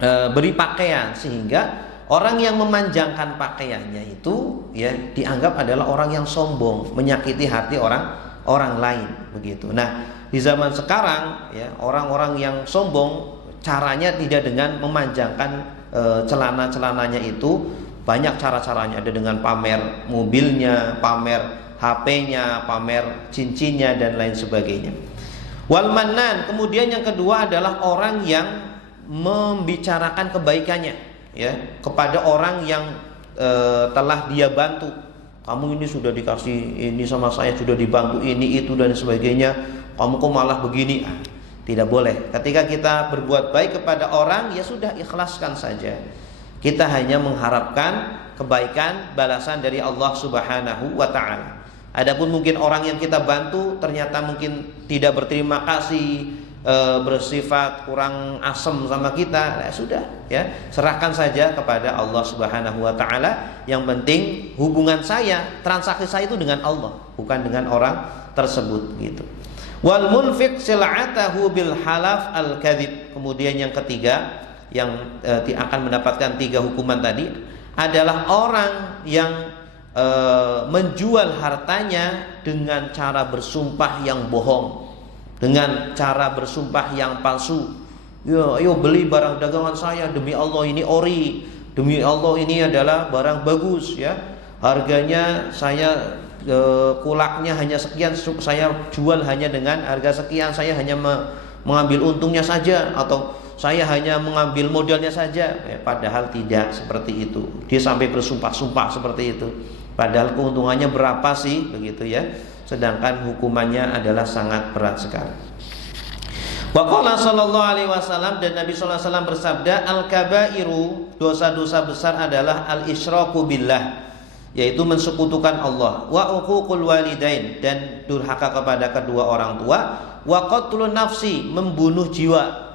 beri pakaian, sehingga orang yang memanjangkan pakaiannya itu ya dianggap adalah orang yang sombong, menyakiti hati orang lain begitu. Nah, di zaman sekarang ya, orang-orang yang sombong caranya tidak dengan memanjangkan celana-celananya itu, banyak cara-caranya. Ada dengan pamer mobilnya, pamer HP-nya, pamer cincinnya dan lain sebagainya. Wal mannan, kemudian yang kedua adalah orang yang membicarakan kebaikannya ya kepada orang yang telah dia bantu. Kamu ini sudah dikasih ini sama saya, sudah dibantu ini itu dan sebagainya, kamu kok malah begini. Tidak boleh. Ketika kita berbuat baik kepada orang, ya sudah, ikhlaskan saja. Kita hanya mengharapkan kebaikan, balasan dari Allah Subhanahu wa ta'ala. Adapun mungkin orang yang kita bantu ternyata mungkin tidak berterima kasih, bersifat kurang asem sama kita, ya sudah ya, serahkan saja kepada Allah Subhanahu wa ta'ala. Yang penting hubungan saya, transaksi saya itu dengan Allah, bukan dengan orang tersebut gitu. Wal munfiq sil'atahu bil halaf al kadzib. Kemudian yang ketiga yang akan mendapatkan 3 hukuman tadi adalah orang yang menjual hartanya dengan cara bersumpah yang bohong, dengan cara bersumpah yang palsu. Ya, ayo beli barang dagangan saya, demi Allah ini ori, demi Allah ini adalah barang bagus ya, harganya saya kulaknya hanya sekian, saya jual hanya dengan harga sekian, saya hanya mengambil untungnya saja. Atau saya hanya mengambil modalnya saja, padahal tidak seperti itu. Dia sampai bersumpah-sumpah seperti itu. Padahal keuntungannya berapa sih, begitu ya? Sedangkan hukumannya adalah sangat berat sekali. Wa qala sallallahu alaihi wasallam, dan Nabi sallallahu alaihi wasallam bersabda, al-kabairu, dosa-dosa besar adalah al-isyraku billah, yaitu mensekutukan Allah, wa uququl walidain, dan durhaka kepada kedua orang tua, wa qatlun nafsi, membunuh jiwa,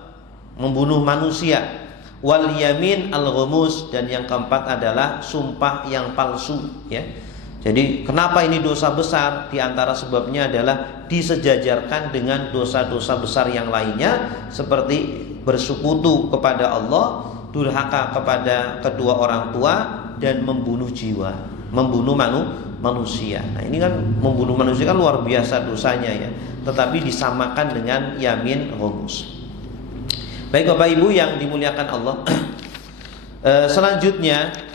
membunuh manusia, wal yamin al-ghumus, dan yang keempat adalah sumpah yang palsu, ya. Jadi kenapa ini dosa besar? Di antara sebabnya adalah disejajarkan dengan dosa-dosa besar yang lainnya, seperti bersekutu kepada Allah, durhaka kepada kedua orang tua, dan membunuh jiwa, membunuh manusia. Nah, ini kan membunuh manusia kan luar biasa dosanya ya, tetapi disamakan dengan yamin ghumus. Baik Bapak Ibu yang dimuliakan Allah, selanjutnya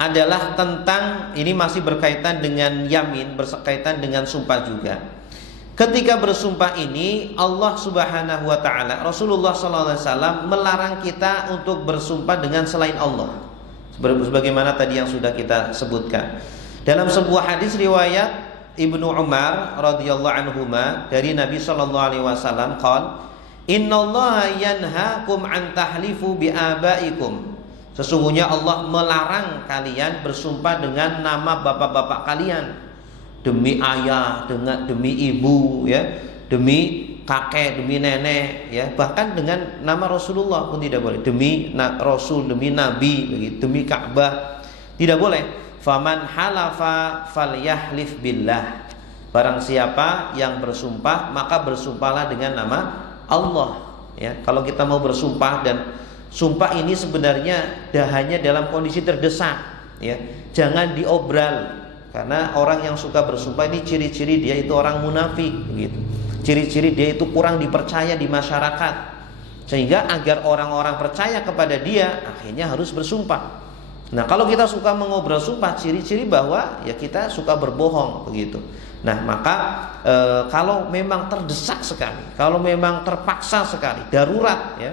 adalah tentang, ini masih berkaitan dengan yamin, berkaitan dengan sumpah juga. Ketika bersumpah ini, Allah Subhanahu wa taala, Rasulullah sallallahu alaihi wasallam melarang kita untuk bersumpah dengan selain Allah. Sebagaimana tadi yang sudah kita sebutkan. Dalam sebuah hadis riwayat Ibnu Umar radhiyallahu anhuma dari Nabi sallallahu alaihi wasallam qala, "Innallaha yanhaakum an tahlifu bi abaikum." Sesungguhnya Allah melarang kalian bersumpah dengan nama bapak-bapak kalian, demi ayah, demi ibu, ya, demi kakek, demi nenek, ya, bahkan dengan nama Rasulullah pun tidak boleh, demi Rasul, demi Nabi, demi Ka'bah, tidak boleh. Faman halafa falyahlif billah. Barang siapa yang bersumpah, maka bersumpahlah dengan nama Allah. Ya, kalau kita mau bersumpah, dan sumpah ini sebenarnya hanya dalam kondisi terdesak, ya, jangan diobral, karena orang yang suka bersumpah ini ciri-ciri dia itu orang munafik, begitu. Ciri-ciri dia itu kurang dipercaya di masyarakat, sehingga agar orang-orang percaya kepada dia, akhirnya harus bersumpah. Nah, kalau kita suka mengobrol sumpah, ciri-ciri bahwa ya kita suka berbohong, begitu. Nah, maka kalau memang terdesak sekali, kalau memang terpaksa sekali, darurat, ya,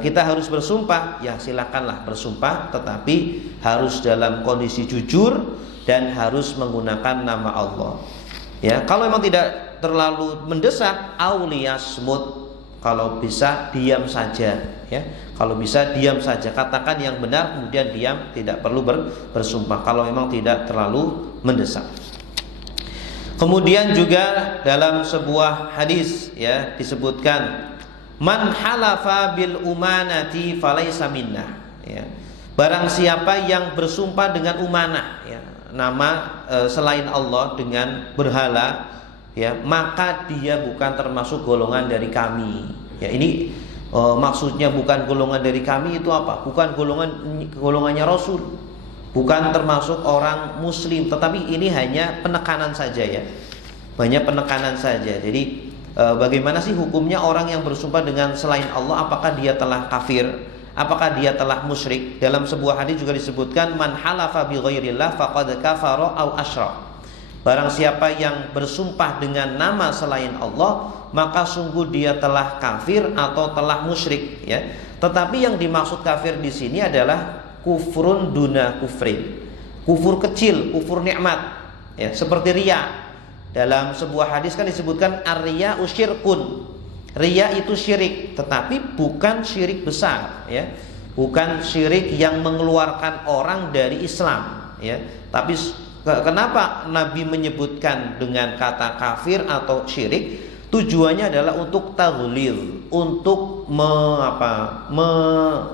kita harus bersumpah, ya silakanlah bersumpah, tetapi harus dalam kondisi jujur dan harus menggunakan nama Allah. Ya, kalau memang tidak terlalu mendesak, auliyasmut, kalau bisa diam saja, ya. Kalau bisa diam saja, katakan yang benar, kemudian diam, tidak perlu bersumpah kalau memang tidak terlalu mendesak. Kemudian juga dalam sebuah hadis, ya, disebutkan, man halafa bil umanati falaysa minnah, ya. Barang siapa yang bersumpah dengan umanah, ya, nama selain Allah, dengan berhala, ya, maka dia bukan termasuk golongan dari kami. Ya, ini maksudnya bukan golongan dari kami itu apa? Bukan golongannya Rasul, bukan termasuk orang Muslim, tetapi ini hanya penekanan saja, ya, banyak penekanan saja. Jadi bagaimana sih hukumnya orang yang bersumpah dengan selain Allah? Apakah dia telah kafir? Apakah dia telah musyrik? Dalam sebuah hadis juga disebutkan, man halafa bi ghairillah faqad kafara aw asyrak. Barang siapa yang bersumpah dengan nama selain Allah, maka sungguh dia telah kafir atau telah musyrik, ya. Tetapi yang dimaksud kafir di sini adalah kufrun duna kufrin, kufur kecil, kufur nikmat, ya, seperti riya. Dalam sebuah hadis kan disebutkan ar-riya'u syirkun. Riya itu syirik, tetapi bukan syirik besar, ya. Bukan syirik yang mengeluarkan orang dari Islam, ya. Tapi kenapa Nabi menyebutkan dengan kata kafir atau syirik? Tujuannya adalah untuk taghlil, untuk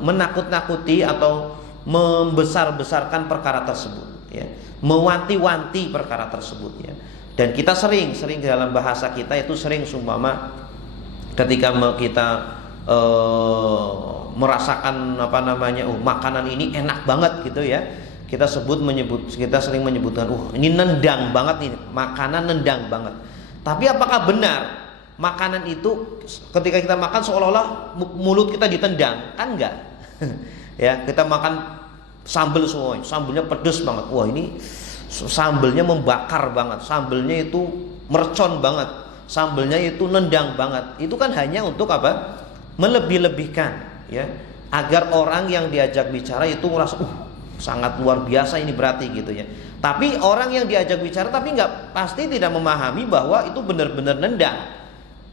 menakut-nakuti atau membesar-besarkan perkara tersebut, ya. Mewanti-wanti perkara tersebut, ya. Dan kita sering dalam bahasa kita itu sering sumpama ketika kita merasakan makanan ini enak banget gitu, ya. Kita sering menyebutkan, ini nendang banget nih, makanan nendang banget. Tapi apakah benar makanan itu ketika kita makan seolah-olah mulut kita ditendang? Kan enggak. Ya, kita makan sambal semua, sambalnya pedes banget. Wah, ini sambalnya membakar banget, sambalnya itu mercon banget, sambalnya itu nendang banget. Itu kan hanya untuk apa? melebih-lebihkan, ya, agar orang yang diajak bicara itu merasa sangat luar biasa ini berarti gitu ya. Tapi orang yang diajak bicara tapi pasti tidak memahami bahwa itu benar-benar nendang,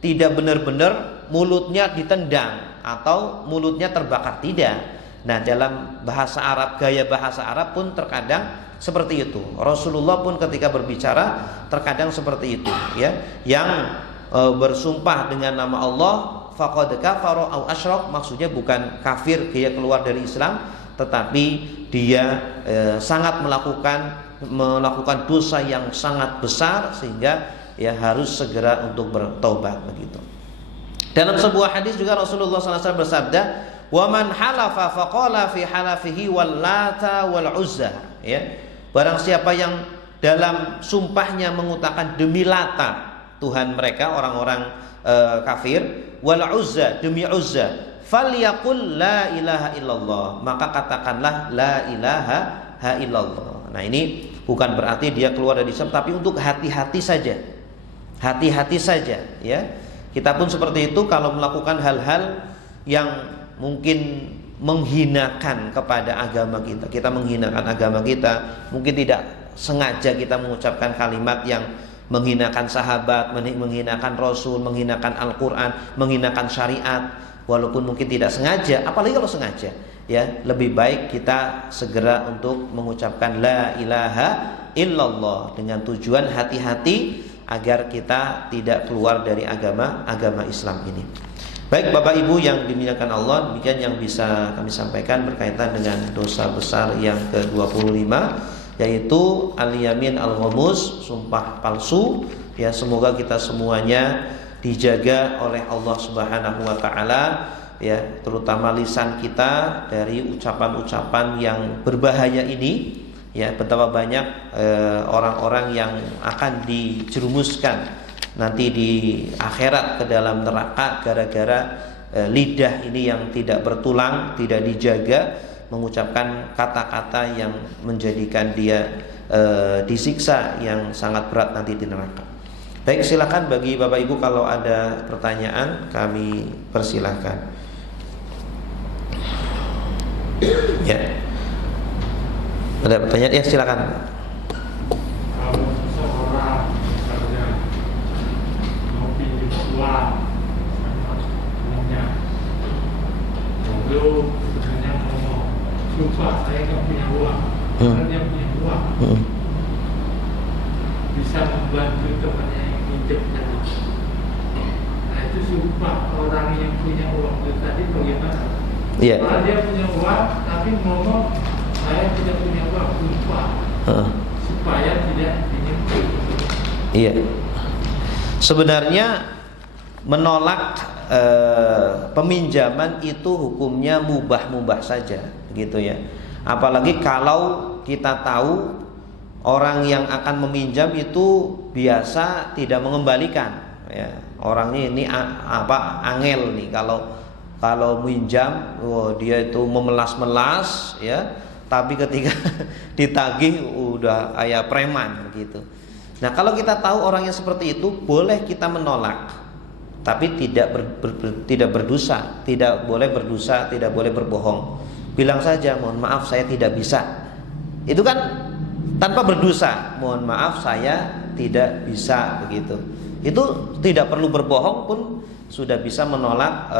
tidak benar-benar mulutnya ditendang atau mulutnya terbakar, tidak. Nah, dalam bahasa Arab, gaya bahasa Arab pun terkadang seperti itu. Rasulullah pun ketika berbicara terkadang seperti itu, ya. Yang bersumpah dengan nama Allah faqad kafara au asyrak, maksudnya bukan kafir, dia keluar dari Islam, tetapi dia sangat melakukan dosa yang sangat besar sehingga ya harus segera untuk bertobat begitu. Dalam sebuah hadis juga Rasulullah SAW bersabda, "Wa man halafa faqala fi halafihi wal lata wal uzza." Ya. Barang siapa yang dalam sumpahnya mengutakan demi Lata, Tuhan mereka orang-orang kafir, wal uzza, demi Uzza, falyaqul la ilaha illallah, maka katakanlah la ilaha illallah. Nah, ini bukan berarti dia keluar dari Islam, tapi untuk hati-hati saja. Hati-hati saja, ya. Kita pun seperti itu kalau melakukan hal-hal yang mungkin menghinakan kepada agama kita. Kita menghinakan agama kita, mungkin tidak sengaja kita mengucapkan kalimat yang menghinakan sahabat, menghinakan Rasul, menghinakan Al-Quran, menghinakan syariat, walaupun mungkin tidak sengaja. Apalagi kalau sengaja, ya, lebih baik kita segera untuk mengucapkan la ilaha illallah dengan tujuan hati-hati agar kita tidak keluar dari agama Islam ini. Baik Bapak Ibu yang dimuliakan Allah, demikian yang bisa kami sampaikan berkaitan dengan dosa besar yang ke-25, yaitu al-yamin al-ghamus, sumpah palsu. Ya, semoga kita semuanya dijaga oleh Allah Subhanahu wa taala, ya, terutama lisan kita dari ucapan-ucapan yang berbahaya ini. Ya, betapa banyak orang-orang yang akan dijerumuskan nanti di akhirat ke dalam neraka gara-gara lidah ini yang tidak bertulang, tidak dijaga, mengucapkan kata-kata yang menjadikan dia disiksa yang sangat berat nanti di neraka. Baik, silakan bagi Bapak Ibu kalau ada pertanyaan kami persilahkan. Ya. Ada pertanyaan? Ya, silakan. Kalau seseorang misalnya mau pinjam uang sama temannya, lalu sebenarnya ngomong, sumpah saya nggak punya uang, karena dia punya uang, bisa membantu temannya yang pinjam tadi. Nah, itu sumpah orang yang punya uang itu tadi bagaimana? Iya. Kalau dia punya uang tapi ngomong saya tidak punya uang, sumpah, supaya tidak dinyentuh. Iya. Sebenarnya menolak peminjaman itu hukumnya mubah-mubah saja, gitu ya. Apalagi kalau kita tahu orang yang akan meminjam itu biasa tidak mengembalikan, ya. Orangnya ini angel nih kalau minjam, dia itu memelas-melas, ya. Tapi ketika ditagih udah kayak preman begitu. Nah, kalau kita tahu orangnya seperti itu, boleh kita menolak, tapi tidak berdosa, tidak boleh berdosa, tidak boleh berbohong. Bilang saja, mohon maaf saya tidak bisa. Itu kan tanpa berdosa, mohon maaf saya tidak bisa begitu. Itu tidak perlu berbohong pun sudah bisa menolak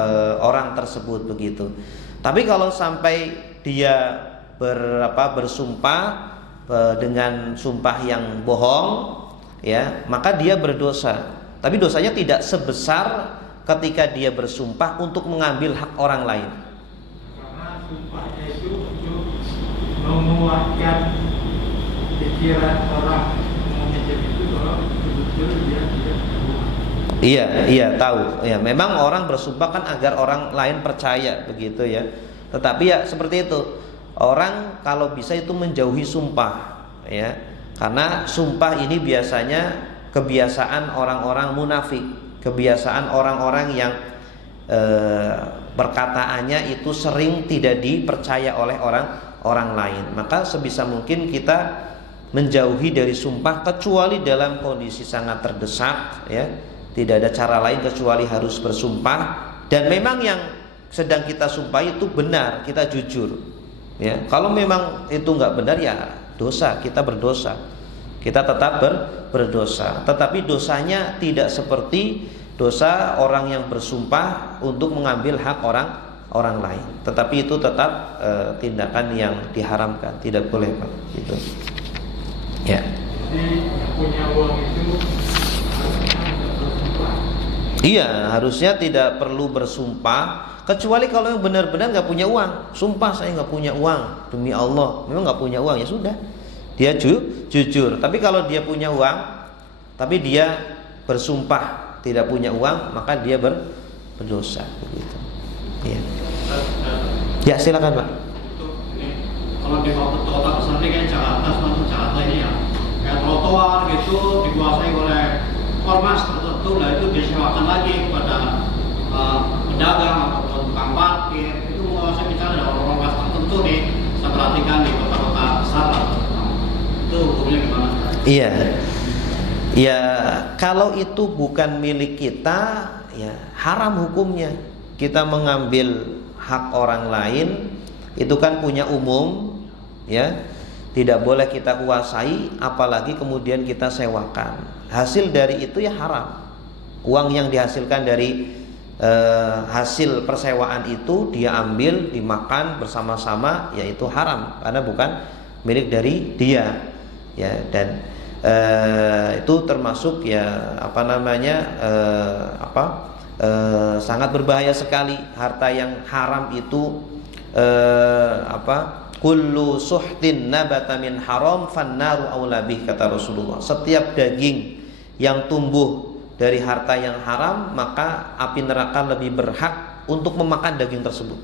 orang tersebut begitu. Tapi kalau sampai dia bersumpah dengan sumpah yang bohong, ya, maka dia berdosa. Tapi dosanya tidak sebesar ketika dia bersumpah untuk mengambil hak orang lain. Karena sumpahnya itu untuk menguatkan pikiran orang meminjam itu bahwa betul dia tidak tahu. Iya tahu. Ya, memang orang bersumpah kan agar orang lain percaya begitu ya. Tetapi ya seperti itu. Orang kalau bisa itu menjauhi sumpah, ya, karena sumpah ini biasanya kebiasaan orang-orang munafik, kebiasaan orang-orang yang perkataannya itu sering tidak dipercaya oleh orang lain. Maka sebisa mungkin kita menjauhi dari sumpah kecuali dalam kondisi sangat terdesak, ya, tidak ada cara lain kecuali harus bersumpah. Dan memang yang sedang kita sumpah itu benar, kita jujur. Ya, kalau memang itu nggak benar ya dosa, kita berdosa. Kita tetap berdosa. Tetapi dosanya tidak seperti dosa orang yang bersumpah untuk mengambil hak orang lain. Tetapi itu tetap tindakan yang diharamkan, tidak boleh, Pak. Gitu. Ya. Jadi yang punya uang itu harusnya tidak bersumpah. Iya, harusnya tidak perlu bersumpah, kecuali kalau yang benar-benar nggak punya uang. Sumpah saya nggak punya uang, demi Allah, memang nggak punya uang, ya sudah, dia jujur. Tapi kalau dia punya uang, tapi dia bersumpah tidak punya uang, maka dia berdosa. Begitu. Iya. Ya silakan, Pak. Kalau di kota besar ini kayak Jakarta, semacam Jakarta ini ya, kayak trotoar gitu dikuasai oleh ormas tertentu, lah itu disewakan lagi kepada pedagang atau tukang parkir. Itu saya bicara ada ormas tertentu nih, saya perhatikan di kota-kota besar. Itu hukumnya gimana? Iya. Ya kalau itu bukan milik kita, ya haram hukumnya. Kita mengambil hak orang lain, itu kan punya umum, ya, tidak boleh kita kuasai, apalagi kemudian kita sewakan. Hasil dari itu ya haram. Uang yang dihasilkan dari hasil persewaan itu dia ambil, dimakan bersama-sama, yaitu haram karena bukan milik dari dia, ya. Dan itu termasuk ya apa namanya sangat berbahaya sekali. Harta yang haram itu kullu suhtin nabata min haram fannaru aula bih, kata Rasulullah. Setiap daging yang tumbuh dari harta yang haram, maka api neraka lebih berhak untuk memakan daging tersebut.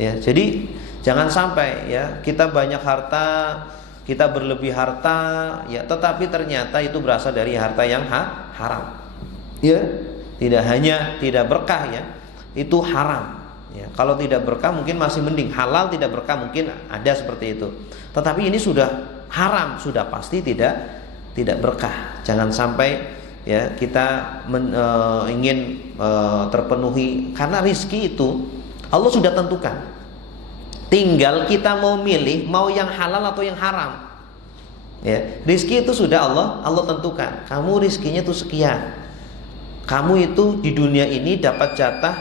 Ya, jadi jangan sampai ya kita banyak harta, kita berlebih harta, ya tetapi ternyata itu berasal dari harta yang haram. Ya, tidak hanya tidak berkah, ya itu haram. Ya, kalau tidak berkah mungkin masih mending, halal tidak berkah mungkin ada seperti itu. Tetapi ini sudah haram, sudah pasti tidak berkah. Jangan sampai ya kita ingin terpenuhi, karena rizki itu Allah sudah tentukan. Tinggal kita mau milih mau yang halal atau yang haram. Ya, rizki itu sudah Allah tentukan. Kamu rizkinya itu sekian. Kamu itu di dunia ini dapat jatah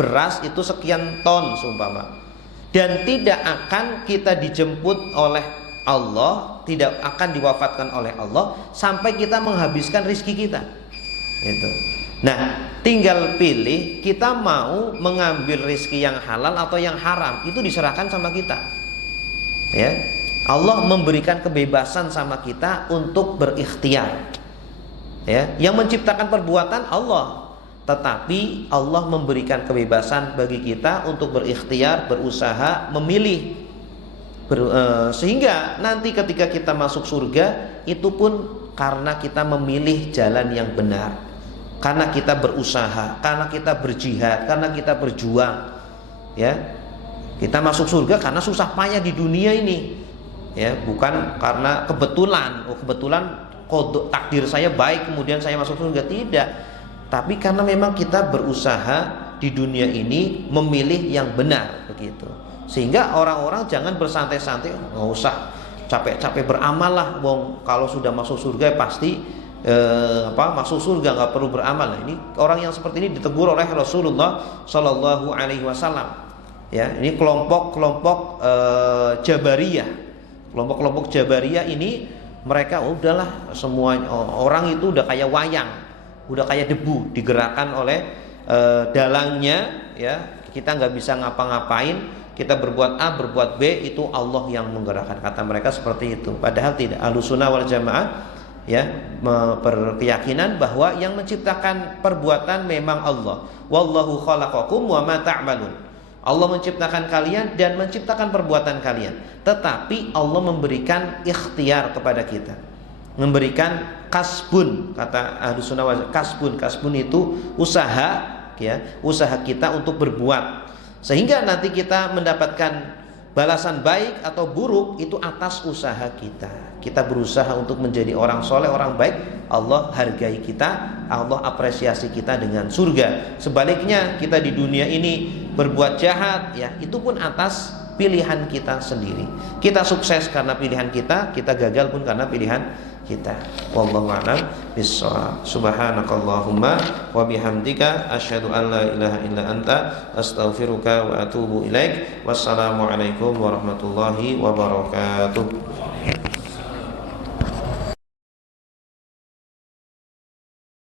beras itu sekian ton seumpama. Dan tidak akan kita dijemput oleh Allah, tidak akan diwafatkan oleh Allah sampai kita menghabiskan rizki kita. Gitu. Nah, tinggal pilih kita mau mengambil rizki yang halal atau yang haram, itu diserahkan sama kita. Ya, Allah memberikan kebebasan sama kita untuk berikhtiar. Ya, yang menciptakan perbuatan Allah, tetapi Allah memberikan kebebasan bagi kita untuk berikhtiar, berusaha, memilih. Sehingga nanti ketika kita masuk surga, itu pun karena kita memilih jalan yang benar, karena kita berusaha, karena kita berjihad, karena kita berjuang. Ya, kita masuk surga karena susah payah di dunia ini. Ya, bukan karena kebetulan. Kebetulan takdir saya baik kemudian saya masuk surga, tidak. Tapi karena memang kita berusaha di dunia ini memilih yang benar, begitu. Sehingga orang-orang jangan bersantai-santai, nggak usah capek-capek beramal lah, wong kalau sudah masuk surga pasti masuk surga, nggak perlu beramal. Nah, ini orang yang seperti ini ditegur oleh Rasulullah Shallallahu Alaihi Wasallam. Ya, ini kelompok-kelompok Jabariyah, kelompok-kelompok Jabariyah ini mereka udahlah semua orang itu udah kayak wayang, udah kayak debu digerakkan oleh dalangnya. Ya, kita nggak bisa ngapa-ngapain. Kita berbuat A, berbuat B, itu Allah yang menggerakkan. Kata mereka seperti itu. Padahal tidak. Ahlussunnah wal Jamaah ya berkeyakinan bahwa yang menciptakan perbuatan memang Allah. Wallahu khalaqakum wa ma ta'malun. Allah menciptakan kalian dan menciptakan perbuatan kalian. Tetapi Allah memberikan ikhtiar kepada kita. Memberikan kasbun, kata Ahlussunnah wal Jamaah. Kasbun itu usaha, ya, usaha kita untuk berbuat. Sehingga nanti kita mendapatkan balasan baik atau buruk itu atas usaha kita. kita berusaha untuk menjadi orang soleh, orang baik, Allah hargai kita, Allah apresiasi kita dengan surga. Sebaliknya kita di dunia ini berbuat jahat, ya itu pun atas pilihan kita sendiri. Kita sukses karena pilihan kita gagal pun karena pilihan kita. Wallahu a'lam bishawab. Subhanakallahumma wa bihamdika asyhadu an la ilaha illa anta astaghfiruka wa atubu ilaik. Wassalamualaikum warahmatullahi wabarakatuh.